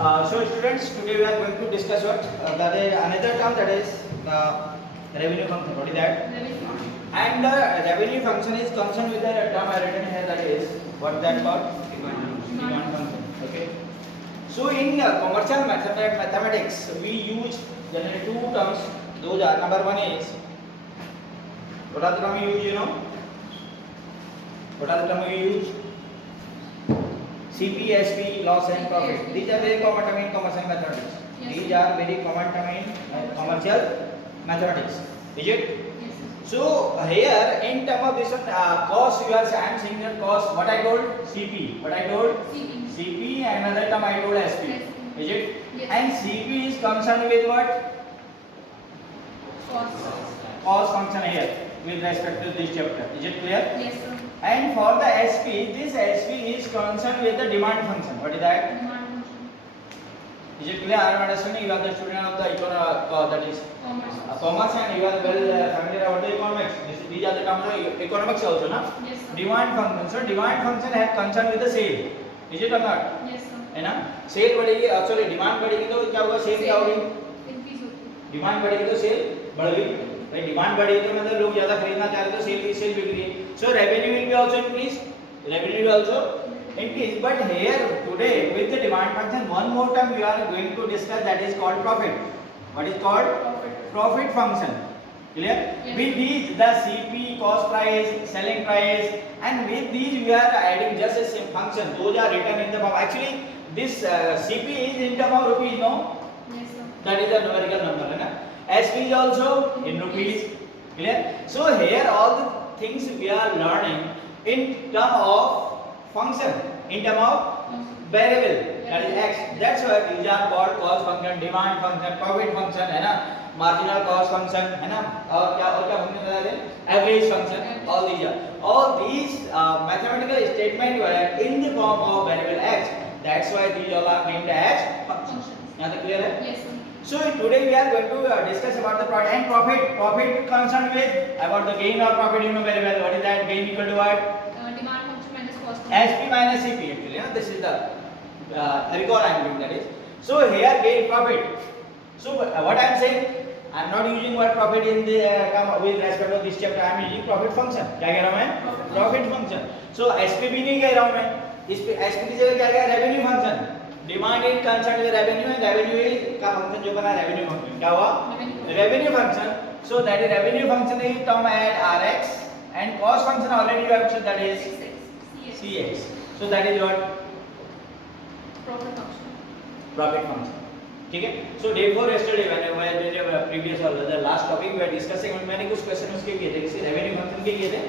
So students, today we are going to discuss what that is another term, that is revenue function. What is that? And the revenue function is concerned with the term I written here, that is what that called? Demand function. Okay. So in commercial mathematics, we use generally two terms. Those are, number one is, what are the term we use? You know, what are the term we use? CP, SP, loss and profit. These are very common term in commercial mathematics. Yes. These are very common term in commercial mathematics. Is it? Yes. So here in term of this one, cost, you are I am saying that cost. What I told? CP. What I told? CP, and another term I told SP. Is it? Yes. And CP is concerned with what? Cost function here with respect to this chapter. Is it clear? Yes, sir. And for the SP, this SP is concerned with the demand function. What is that? Demand function. Is it clear? I am understanding you are the student of the that is Commerce. commerce, and you are well familiar about the economics. These are the terms of economics also, na? Yes, sir. Demand function. So demand function है concerned with the sale. Is it or not? Yes, sir. है ना? Sale बढ़ेगी, sorry, demand बढ़ेगी तो क्या होगा? Sale क्या होगी? Increase होती डिमांड बढ़ेगी तो सेल बढ़ेगी. भाई डिमांड बढ़ेगी तो मतलब लोग ज्यादा खरीदना चाह रहे तो सेल बिक रही है. So revenue will be also increase. Revenue will also increase. But here today with the demand function, one more term we are going to discuss, that is called profit. What is called? Profit function. Clear? Yes. With these, the CP, cost price, selling price, and with these we are adding just a same function. Those are written in the form. Actually, this CP is in term of rupees, no? Yes, sir. That is a numerical number, है ना? SP is also in rupees. Clear? So here all the things we are learning in term of function, in term of variable, that is x. That's why these are called cost function, demand function, profit function, है ना? Marginal cost function, है ना? और क्या function बता दें? Average function. All these mathematical statement were in the form of variable x. That's why these all are named as functions. यहाँ तक clear है? Yes, sir. So today we are going to discuss about the profit and profit. Profit concerned with about the gain or profit, you know very well. What is that? Gain equal to what? Demand function minus cost function. SP minus CP actually. Yeah? This is the recall I am doing, that is. So here gain profit. So what I am saying, I am not using word profit in the with respect to this chapter. I am using profit function. क्या कह रहा हूँ मैं? Profit function. So SP भी नहीं कह रहा हूँ मैं. इस पे SP की जगह क्या कह? Revenue function. Demand is concern with revenue, and revenue का फंक्शन जो बना रेवेन्यू फंक्शन क्या हुआ? Revenue function. So that is revenue function is term at rx, and cost function already you have said that is cx. So that is what? Profit function. Profit function. ठीक है. So therefore yesterday when the previous or the last topic we were discussing, मैंने कुछ question उसके किए थे. किसी revenue function के किए थे.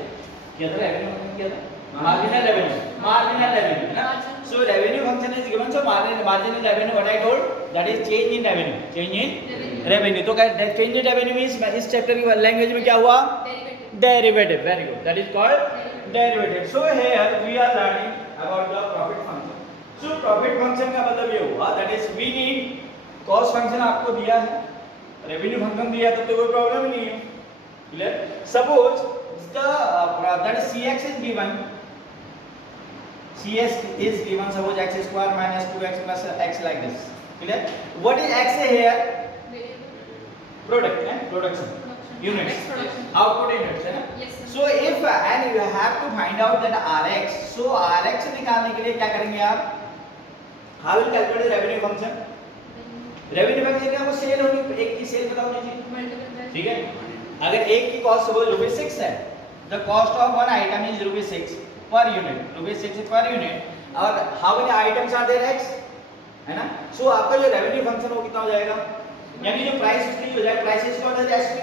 क्या था रेवेन्यू फंक्शन? क्या था? Marginal revenue, ना? So revenue function is given. So marginal revenue, what I told, that is change in revenue. Change in revenue. तो क्या change in revenue means इस chapter की language में क्या हुआ? Derivative. Very good. That is called derivative. So here we are learning about the profit function. So profit function का मतलब ये हुआ, that is we need cost function आपको दिया है, revenue function दिया, तब तो कोई problem नहीं है. Clear? Suppose that is Cx is given. Cs is given, suppose x square minus 2x plus x like this. Clear? What is x here? Product, production. Units. Output units, है ना? Yes, sir. So if and you have to find out that rx. So rx निकालने के लिए क्या करेंगे आप? How will calculate the revenue function? Revenue function क्या? वो सेल होगी, एक की सेल बताओ मुझे. ठीक है? अगर एक की कॉस्ट सपोज ₹6 है, the cost of one item is ₹6 per unit. ₹6 per unit. और how many items are there? X, है ना? So आपका जो revenue function वो कितना हो जाएगा? यानी जो प्राइस उसकी हो जाएगा, प्राइस इसका होता है SP,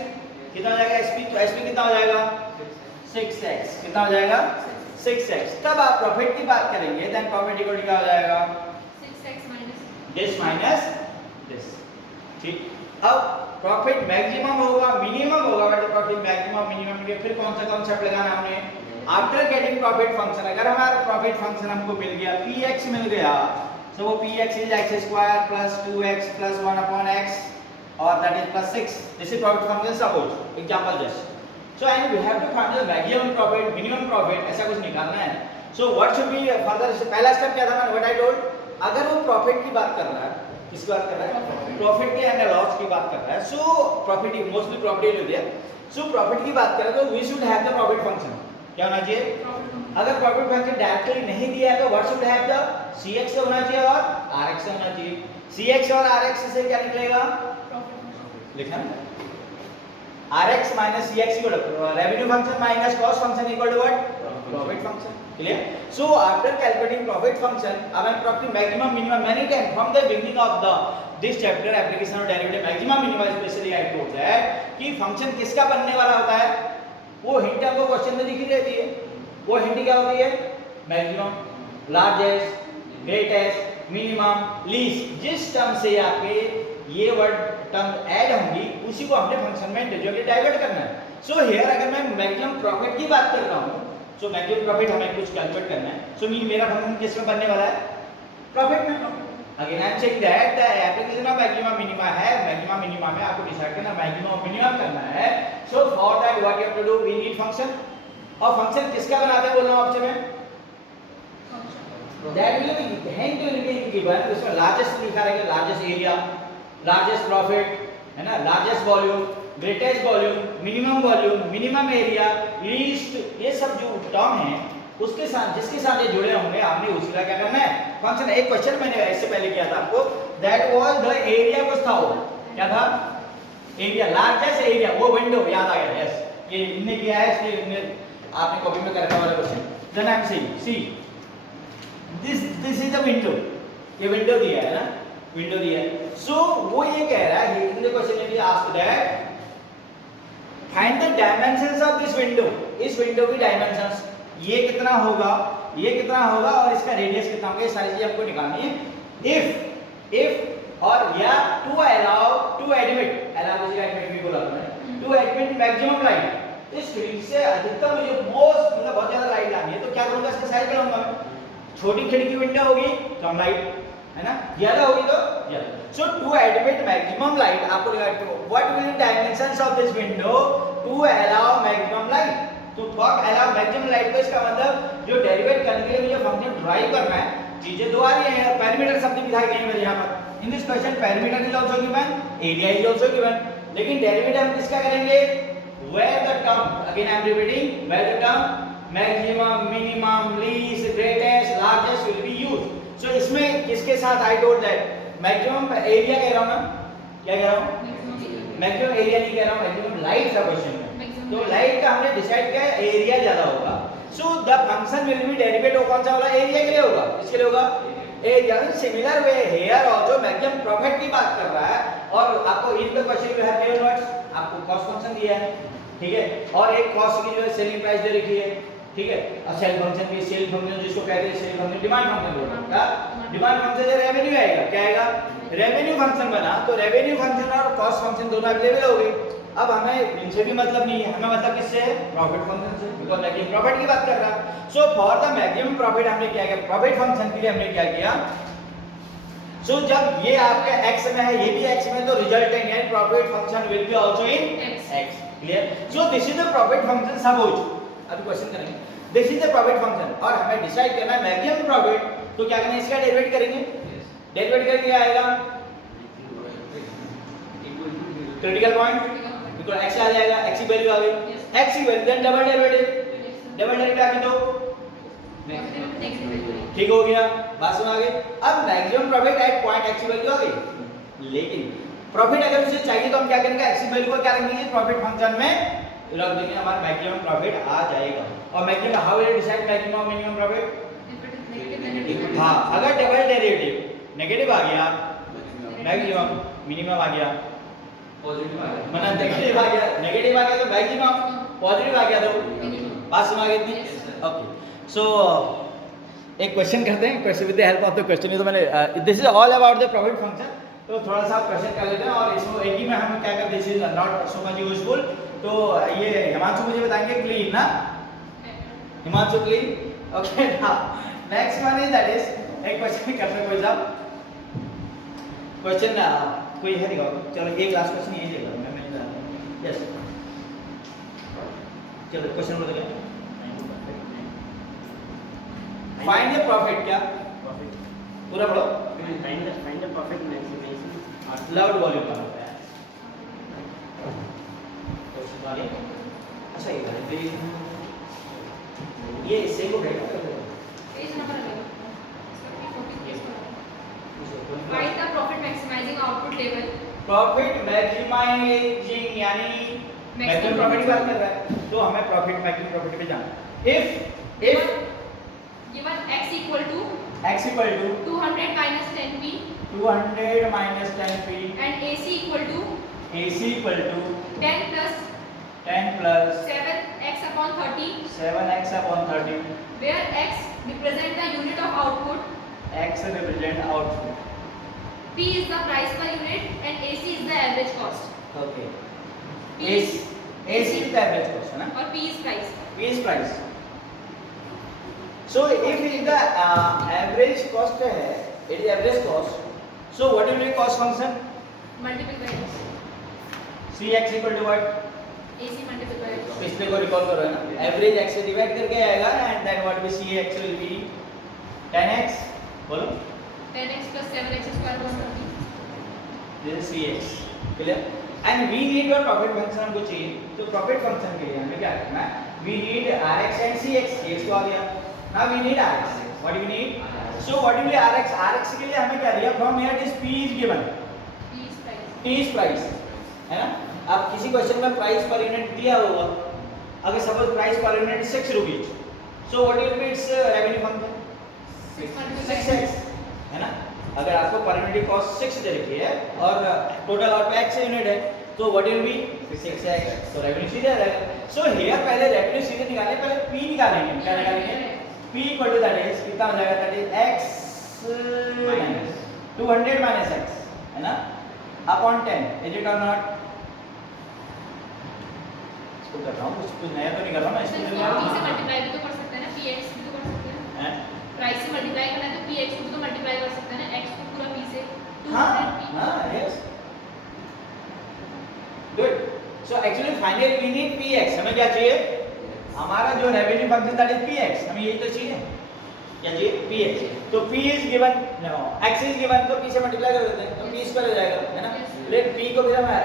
कितना हो जाएगा SP? तो SP कितना हो जाएगा? 6x. कितना हो जाएगा? 6x. तब आप प्रॉफिट की बात करेंगे, then profit equal to क्या हो जाएगा? 6x minus this minus this. ठीक. अब प्रॉफिट मैक्सिमम होगा, मिनिमम होगा, बट प्रॉफिट मैक्सिमम मिनिमम के फिर कौन सा कॉन्सेप्ट लगाना हमने? After getting profit function. अगर हमारा प्रॉफिट फंक्शन हमको मिल गया, px मिल गया, so वो px is x square plus 2x plus 1 upon x, or that is plus 6. This is profit function. Suppose example just. So and we have to find the maximum profit, minimum profit, ऐसा कुछ निकालना है. So what should be further, पहला step क्या था, what I told, अगर वो profit की बात कर रहा है, किसकी बात कर रहा है, प्रॉफिट की एंड लॉस की बात कर रहा है, सो प्रॉफिट मोस्टली प्रॉफिट ले लिया, सो प्रॉफिट की बात करें तो we should have the profit function, क्या होना चाहिए, अगर प्रॉफिट फंक्शन डायरेक्टली नहीं दिया है तो what should have the cx से होना चाहिए और rx से होना चाहिए, cx और rx से क्या निकलेगा, लिखा है rx minus cx equal to revenue function minus cost function equal to what, profit function, clear. So after calculating profit function, अब हम profit maximum minimum many times from the beginning of the this chapter application of derivative maximum minimum especially I told that कि function किसका बनने वाला होता है, वो hint हमको क्वेश्चन में दिख रहती है, वो हिंट क्या होती है, maximum, largest, greatest, minimum, least, जिस टर्म से आपके ये वर्ड टर्म ऐड होंगी उसी को हमने फंक्शन में इंटीग्रली डाइवर्ट करना है. सो हियर अगर मैं मैक्सिमम प्रॉफिट की बात कर रहा हूँ, सो मैक्सिमम प्रॉफिट हमें कुछ कैलकुलेट करना है, सो मीन मेरा फंक्शन किस में बनने वाला है, प्रॉफिट में. Again I am saying that the application of maximum minima है, मैक्सिमम मिनिमा में आपको डिसाइड करना मैक्सिमम और मिनिमम करना है. So for that what you have to do, we need function, और फंक्शन किसका बनाते हैं बोल रहा हूं आपसे मैं, that will be hint will be given, उसमें लार्जेस्ट लिखा रहेगा, लार्जेस्ट एरिया, लार्जेस्ट प्रॉफिट है ना, largest volume, greatest volume, minimum area, least, ये सब जो टर्म है उसके साथ जिसके साथ ये जुड़े होंगे हमने उसी का क्या करना है, फंक्शन. एक क्वेश्चन मैंने इससे पहले किया था आपको, दैट वाज द एरिया, कुछ था वो क्या था, एरिया, लार्जेस्ट एरिया, वो विंडो याद आ गया, यस, ये इनने किया है इसलिए आपने कॉपी में करना वाला question. Then I am saying see this is the window, ये विंडो दिया है ना, विंडो दिया है. सो वो ये कह रहा है इन द क्वेश्चन में asked that find the dimensions of this window, इस विंडो की डायमेंशंस, ये कितना होगा, ये कितना होगा और इसका रेडियस कितना होगा, ये सारी चीजें हमको निकालनी है. इफ और या to allow to admit, allow is admit भी बोला मैंने, टू एडमिट मैक्सिमम लाइट, इस खिड़की से अधिकतम मुझे मोस्ट मतलब बहुत ज्यादा लाइट लानी है, तो क्या करूंगा, इसका साइज बढ़ाऊंगा मैं, छोटी खिड़की विंडो होगी कम लाइट है ना, ज्यादा होगी तो ज्यादा. So to admit maximum light, आपको what will be dimensions of this window to allow maximum light, तो फॉर अलाउ मैक्सिमम लाइट, तो इसका मतलब जो डेरिवेट करने के लिए मुझे फंक्शन ड्राइव करना है, चीजें दो आ रही हैं, पैरामीटर शब्द दिखाई गए हैं यहां पर. In this question parameter is also given, area is also given, लेकिन डेरिवेटिव हम किसका करेंगे, where the term, again I am repeating, where the term maximum, minimum, least, greatest, largest will be used. So इसमें किसके साथ I told that maximum area कह रहा हूं ना, क्या कह रहा हूं, मैक्सिमम एरिया नहीं कह रहा हूं, मैक्सिमम लाइट का क्वेश्चन है, तो लाइट का हमने डिसाइड किया है एरिया ज्यादा होगा. So the function will be derivative कौन सा वाला, एरिया के लिए होगा, इसके लिए होगा area. Similar way here also maximum profit की बात कर रहा है, और आपको in the question you have given what, आपको कॉस्ट फंक्शन दिया है, ठीक है, और एक कॉस्ट की जो है सेलिंग प्राइस दे रखी है, ठीक है, और सेल फंक्शन भी, सेल फंक्शन जिसको कहते हैं सेल फंक्शन, डिमांड फंक्शन बोलते हैं, डिमांड फंक्शन से रेवेन्यू आएगा, क्या आएगा, रेवेन्यू फंक्शन बना, तो रेवेन्यू फंक्शन और कॉस्ट फंक्शन दोनों अवेलेबल हो गए. अब हमें इनसे भी मतलब नहीं है, हमें मतलब किससे है, प्रॉफिट फंक्शन से, बिकॉज़ मैक्सिमम प्रॉफिट की बात कर रहा है. So for the maximum profit हमने क्या किया, प्रॉफिट फंक्शन के लिए हमने क्या किया, सो जब ये आपके x में है, ये भी x में, तो रिजल्टेंट यानी profit function will be also in x, clear. So this is the profit function suppose, अभी क्वेश्चन करेंगे, this is the profit function, और हमें डिसाइड करना है मैक्सिमम प्रॉफिट, तो क्या करना है, इसका डेरिवेट करेंगे, डेरिवेट करके क्या आएगा, क्रिटिकल पॉइंट, तो x आ जाएगा, x की वैल्यू आ गई, x की वैल्यू देन डबल डेरिवेटिव आके दो, ठीक हो गया, बात समझ आ गई. अब maximum profit at point x की वैल्यू आ गई, लेकिन प्रॉफिट अगर उसे चाहिए तो हम क्या करेंगे, x की वैल्यू को क्या रखेंगे, प्रॉफिट फंक्शन में रख देंगे, हमारा मैक्सिमम प्रॉफिट आ जाएगा. और maximum how will decide maximum minimum profit, हां, अगर डबल डेरिवेटिव नेगेटिव आ गया, मैक्सिमम, मिनिमम आ गया, पॉजिटिव आ गया, मतलब नेगेटिव आ गया तो मैक्सिमम, पॉजिटिव आ गया तो बात समझ आ गई थी. ओके, सो एक क्वेश्चन करते हैं, question with the help of the question. ये तो मैंने this is all about the profit function, तो थोड़ा सा क्वेश्चन कर लेते हैं, और इसको एक ही में हम क्या करते हैं, this is not so much useful. तो ये हिमांशु मुझे बताएंगे, क्लीन ना, Himanshu clean, okay. Next one is that is एक क्वेश्चन करते हैं, कोई साहब क्वेश्चन कोई है दिखाओ, चलो एक लास्ट क्वेश्चन यही देगा मैं, यस, चलो क्वेश्चन नंबर क्या, फाइंड द प्रॉफिट क्या Profit. पूरा पढ़ो Find the profit maximization. Loud volume पर होता है क्वेश्चन वाले अच्छा ये करें ये इससे को क्या पेज नंबर है इसका 14 पेज पर find the profit maximising output level profit maximising यानी मैक्सिमम प्रॉफिट की बात कर रहा है तो हमें प्रॉफिट मैक्सिमम प्रॉफिट पे जाना if given x equal to x equal to 200 minus 10p 200 minus 10p and ac equal to AC equal to 10 plus 10 plus 7x upon 30 7x upon 30 where x represent the unit of output x represent output p is the price per unit and ac is the average cost okay P AC is the average cost है ना or p is price P is price so if it is the average cost है it is average cost so what will be cost function multiple by x Cx equal to what ac multiple by x पिछले को recall करो है ना average x से divide करके आएगा and then what we Cx will be 10x बोलो 10x plus 7x square upon 30 this is Cx clear and we need your profit function हमको चाहिए तो profit function के लिए हमें क्या करना है we need Rx and Cx Cx तो आ गया now we need Rx what do we need so what will be Rx Rx के लिए हमें क्या दिया from here this P is given p is price T is price है ना अब किसी क्वेश्चन में प्राइस पर यूनिट दिया होगा अगर suppose price per unit 6 rupees so what will be its revenue function 6x है ना अगर आपको पर यूनिट कॉस्ट 6 दे रखी है और टोटल आउटपुट x यूनिट है तो व्हाट विल बी 6x तो रेवेन्यू सीधे आ जाएगा सो हियर पहले रेवेन्यू सीधे निकालने पहले p निकालेंगे क्या निकालेंगे p equal to that is कितना हो जाएगा that is x minus 200 minus x है ना अपॉन 10 इज इट और नॉट इसको कर रहा हूं कुछ नया तो नहीं कर रहा हूं मैं p इसको से मल्टीप्लाई भी तो कर सकते हैं ना px भी तो कर सकते हैं हैं प्राइस से मल्टीप्लाई करना है तो px को भी तो मल्टीप्लाई कर सकते हैं ना x को पूरा p से 200p हाँ yes good so actually finally we need px हमें क्या चाहिए हमारा जो revenue function that is px हमें यही तो चाहिए क्या चाहिए px तो p is given no x is given तो p से मल्टीप्लाई कर देते हैं तो p स्क्वायर हो जाएगा है ना लेकिन p को फिर हमें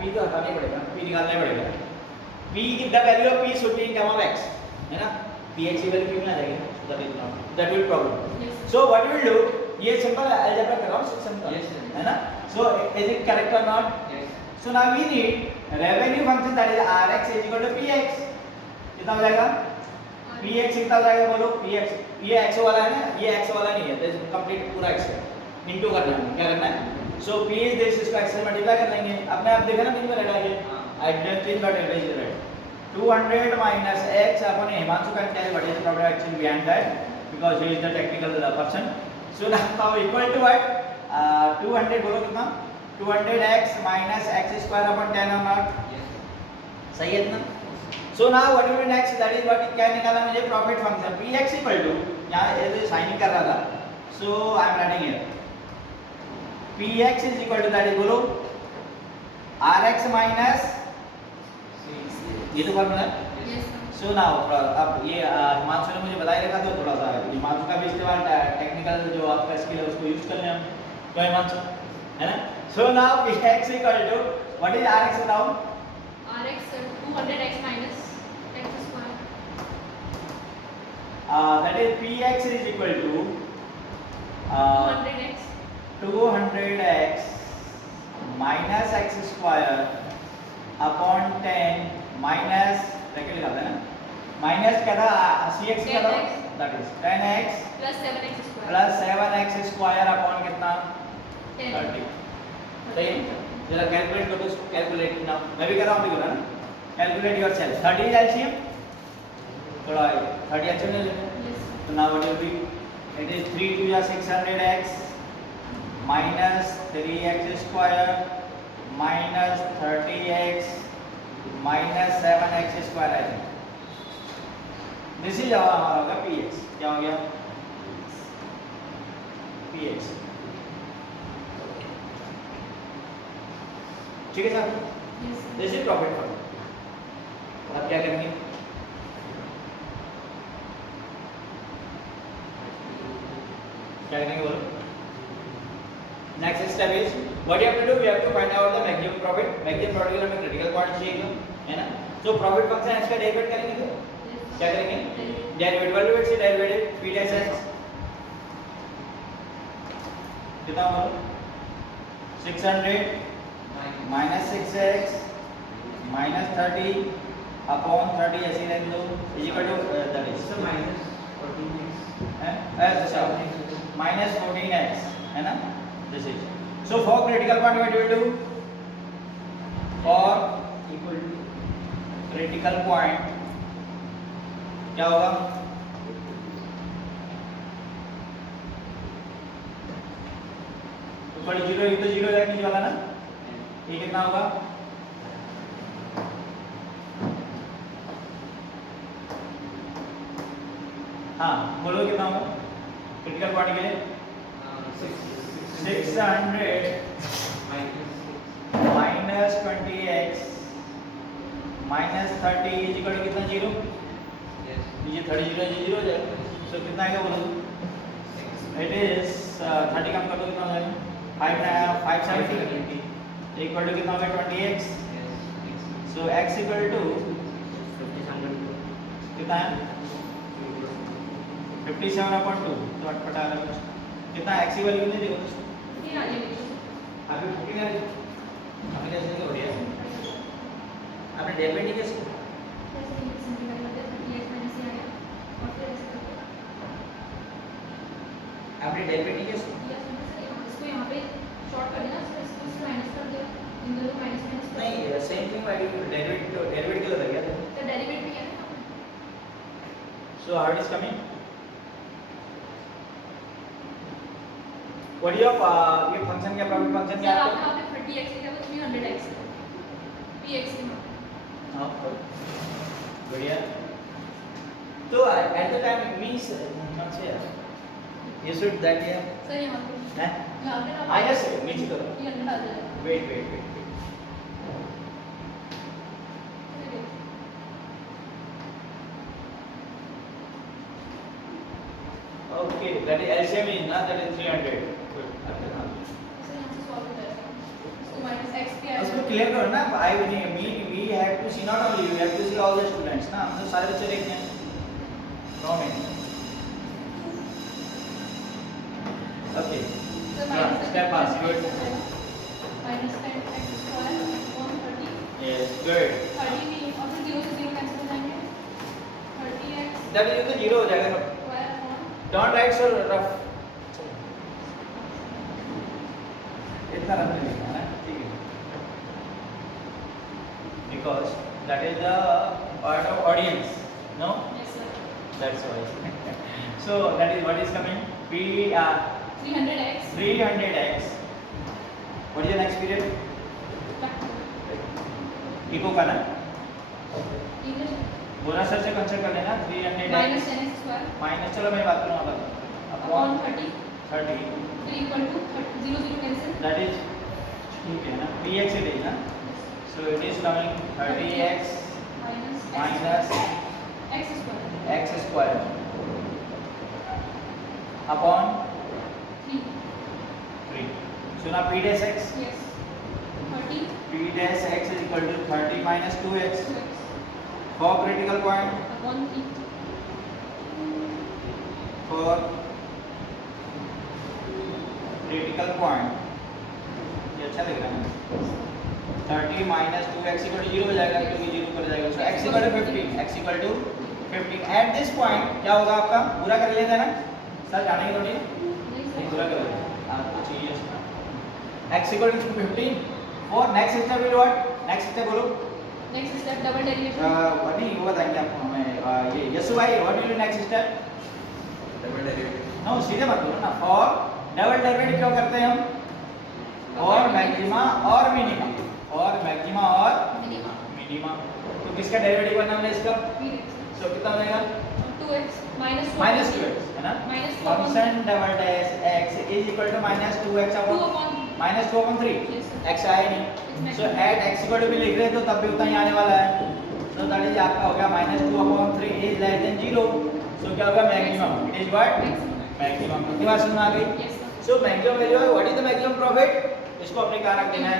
p तो हटाना ही पड़ेगा p निकालना ही पड़ेगा p की the value of p should be in term of x है ना px की वैल्यू p में आ जाएगी that will problem yes so what we will do ये सिंपल अलजेब्रा कर रहा हूं सिंपल Yes, sir. है ना so is it correct or not Yes. so now we need revenue function that is rx is equal to px कितना हो जाएगा px कितना हो जाएगा बोलो px ये x वाला है ना ये x वाला नहीं है दिस कंप्लीट पूरा x है इनटू करना है क्या करना है so p is this इसको x से मल्टीप्लाई कर लेंगे अपने आप देखा ना बीच में रटा है I don't think that it is right 200 minus x upon Himanshu can tell what is the problem actually behind that because he is the technical person so now equal to what 200 बोलो कितना 200x minus x square upon 10 or not Yes. सही है इतना so now what will be next that is what क्या निकालना मुझे profit function px equal to यहाँ ये साइनिंग कर रहा था so I am writing here px is equal to that is बोलो rx minus ये तो फॉर्मूला है yes sir. सो नाउ अब ये हिमांशु ने मुझे बताया रखा तो थोड़ा सा हिमांशु का भी इस्तेमाल टेक्निकल जो आपका स्किल है उसको यूज कर लें हम तो हिमांशु है ना so now px equal to what is rx बताओ rx 200x minus x square that is px is equal to 200x 200x minus x square upon 10 minus bracket लगाते हैं ना माइनस क्या था cx क्या था 10x. That is 10x plus 7x square plus 7x square upon कितना 10 30 सही है जरा कैलकुलेट करो इसको कैलकुलेट नाउ मैं भी कर रहा हूं भी करो ना कैलकुलेट योरसेल्फ 30 इज एलसीएम थोड़ा 30 एलसीएम ले लेते हैं yes तो now what will B it is 3 2 या 600x minus 3x square minus 30x minus 7x square है दिस इज हमारा होगा px क्या हो गया px ठीक है sir yes sir. This is profit form अब क्या करेंगे क्या करेंगे बोलो? Next step is what you have to do, we have to find out the maximum profit. Maximum profit के लिए हमें क्रिटिकल पॉइंट चाहिए, है ना? तो प्रॉफिट फंक्शन इसका डेरिवेट करेंगे तो क्या करेंगे? डेरिवेट वैल्यू से डेरिवेटिव p dash x कितना बोलो? 600 minus 6x minus 30 upon 30 ऐसे रहने दो is equal to that is minus 14x अच्छा minus 14x है ना? This is so for critical point what you will do, for equal to critical point क्या होगा? ऊपर 0 ये तो 0 है नीचे वाला ना, ये कितना होगा? हाँ बोलो कितना होगा क्रिटिकल पॉइंट के लिए? 600 minus 20x minus 30 is equal to कितना? 0। ये 30 0 0 हो जाएगा। सो कितना आएगा बोलो? इट इज 30 कम कर दो कितना हो जाएगा? 570 इक्वल टू कितना होगा? 20x। So x equal to कितना है? 57/2 तो अटपटा आ रहा है कितना? x की वैल्यू नहीं देखो ये आ जाएगी अभी फुटिंग है हमें कैसे हो रही है? आपने डेरिवेटिव कैसे? जैसे ये सिंपलीफाई करते हैं 38 माइनस ये आया और फिर ऐसे करते आपने डेरिवेटिव कैसे? हैं इसको यहाँ पे शॉर्ट कर देना, इसको माइनस कर दो, इन दोनों माइनस माइनस नहीं सेम थिंग डेरिवेटिव के लिए लग गया तो डेरिवेट भी है ना। So how it is coming what is ये फंक्शन क्या प्रॉफिट फंक्शन क्या सर है? आपने 30x लिखा तो 300x px के मान हाँ बढ़िया। तो at the time means not से ये शुड दैट है सर यहाँ पे हैं यहाँ पे ना आ यस नीचे करो ये अंदर आ जाएगा। Wait okay that is LCM is ना that is 300 good सर यहाँ से सॉल्व हो जाएगा, इसको माइनस x के उसको क्लियर करो ना I we have to see not only we have to see all the students ना हम तो सारे बच्चे देखते हैं comment okay sir minus step pass good minus 10x square upon 30 yes good 30 में और फिर 0 से 0 कैंसिल हो जाएंगे 30x that is तो 0 हो जाएगा सब square upon don't write so rough इतना रफ नहीं लिखना है ठीक है because that is the part of audience no yes sir that's why so that is what is coming p 300x 300x what is your next period eco का ना English बोला sir से कंसिडर कर लेना 300 माइनस 10x स्क्वायर माइनस चलो मैं बात करूँ अब अपॉन 30 30 फिर equal to 0 0 cancel that is ठीक है ना px it is ना so it is coming 30x minus minus x square x square upon 3 3 so now p dash x yes 30 p dash x is equal to 30 minus 2x 2x for critical point upon 3 for critical point ये अच्छा लग रहा है 30 minus 2x equal to 0 हो जाएगा क्योंकि 0 पर जाएगा so x equal to 15 x equal to 15 at this point क्या होगा आपका पूरा कर लेते हैं ना सर जानेंगे थोड़ी नहीं नहीं सर पूरा कर लेते आपको चाहिए इसका x equal to 15 for next step will what next step बोलो नेक्स्ट स्टेप डबल डेरिवेशन नहीं वो बताएंगे आपको हमें ये यशु भाई what will be next step double derivative no सीधे मत बोलो ना फॉर डबल डेरिवेटिव क्यों करते हैं हम और मैक्सिमा और मिनिमा और मैक्सिमा और मिनिमा तो किसका डेरिवेटिव करना है इसका सो कितना हो जाएगा 2x माइनस 2x है ना minus 2 function double dash x is equal to minus 2x 2 upon upon minus 2/3 Yes, sir. x आया नहीं so at x equal to भी लिख रहे हैं तो तब भी उतना ही आने वाला है सो दैट इज आपका हो गया minus 2/3 is less than 0 so क्या होगा maximum it is what maximum की बात समझ में आ गई? Yes, sir. So maximum value है, what is the maximum profit? इसको अपने कहाँ रख देना है?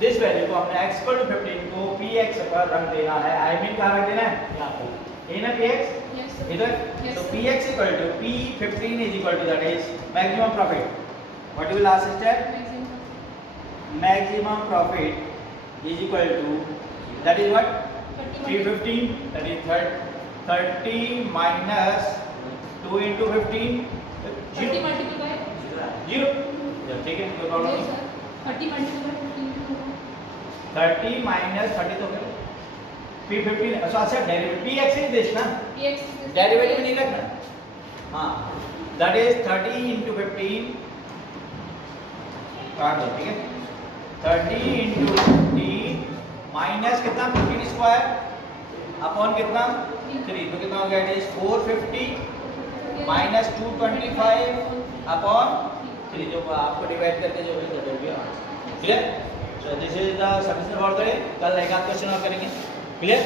दिस वैल्यू को अपने x इक्वल टू 15 को px पर रख देना है। आई मीन कहाँ रख देना है? यहाँ पर। ये ना px Yes, sir. इधर। Yes, so sir. px equal to p15 is equal to that is maximum profit. What you will last step? Maximum. Maximum profit is equal to, that is what? 30 315, that is 30 minus 2 into 15, 30 0, multiple by 0. ठीक है, कोई problem yes, नहीं। sir. 30 multiple by 15 30 minus 30 तो क्या? P15, अच्छा derivative px ही देखना, px is this. Derivative नहीं रखना। हाँ, that is 30 into 15, काट दो, ठीक है? 30 into 15 माइनस कितना? 15 स्क्वायर अपॉन कितना? 3, तो कितना हो गया? इट इज 450 माइनस 225 अपॉन 3, जो आपको डिवाइड करके जो रिजल्ट हो गया। Clear? So this is the sufficient for today. कल एक आध क्वेश्चन और करेंगे। क्लियर?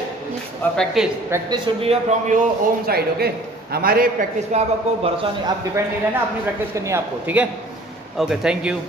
और practice should be from your own side, okay? हमारे प्रैक्टिस पे आपको भरोसा नहीं, आप डिपेंड नहीं रहना, अपनी प्रैक्टिस करनी है आपको, ठीक है? Okay, thank you.